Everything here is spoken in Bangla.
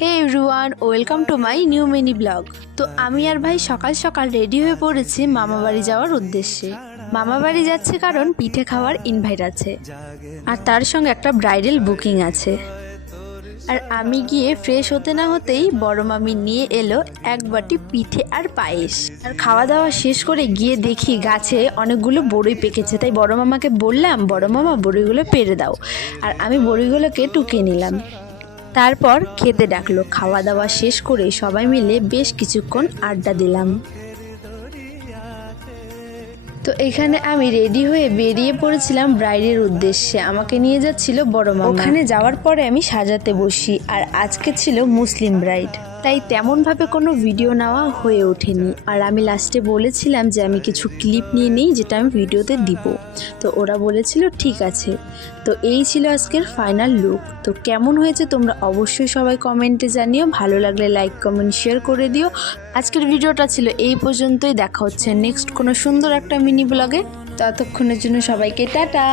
Hey everyone, welcome to my new mini blog. তো আমি আর ভাই সকাল সকাল রেডি হয়ে পড়েছি মামা বাড়ি যাওয়ার উদ্দেশ্যে। মামা বাড়ি যাচ্ছে কারণ পিঠে খাওয়ার ইনভাইট আছে আর তার সঙ্গে একটা ব্রাইডাল বুকিং আছে। আর আমি গিয়ে ফ্রেশ হতে না হতেই বড় মামি নিয়ে এলো এক বাটি পিঠে আর পায়েস। আর খাওয়া দাওয়া শেষ করে গিয়ে দেখি গাছে অনেকগুলো বড়ই পেকেছে, তাই বড় মামাকে বললাম, বড় মামা বড়িগুলো পেড়ে দাও। আর আমি বড়িগুলোকে টুকে নিলাম। তারপর খেতে ডাকলো। খাওয়া দাওয়া শেষ করে সবাই মিলে বেশ কিছুক্ষণ আড্ডা দিলাম। তো এখানে আমি রেডি হয়ে বেরিয়ে পড়েছিলাম ব্রাইডের উদ্দেশ্যে। আমাকে নিয়ে যাচ্ছিল বড় মামা। ওখানে যাওয়ার পরে আমি সাজাতে বসি। আর আজকে ছিল মুসলিম ব্রাইড, তাই তেমনভাবে কোনো ভিডিও নেওয়া হয়ে ওঠেনি। আর আমি লাস্টে বলেছিলাম যে আমি কিছু ক্লিপ নিয়ে নিই যেটা আমি ভিডিওতে দিব। তো ওরা বলেছিল ঠিক আছে। তো এই ছিল আজকের ফাইনাল লুক। তো কেমন হয়েছে তোমরা অবশ্যই সবাই কমেন্টে জানিও। ভালো লাগলে লাইক কমেন্ট শেয়ার করে দিও। আজকের ভিডিওটা ছিল এই পর্যন্তই। দেখা হচ্ছে নেক্সট কোনো সুন্দর একটা মিনি ব্লগে। ততক্ষণের জন্য সবাইকে টাটা।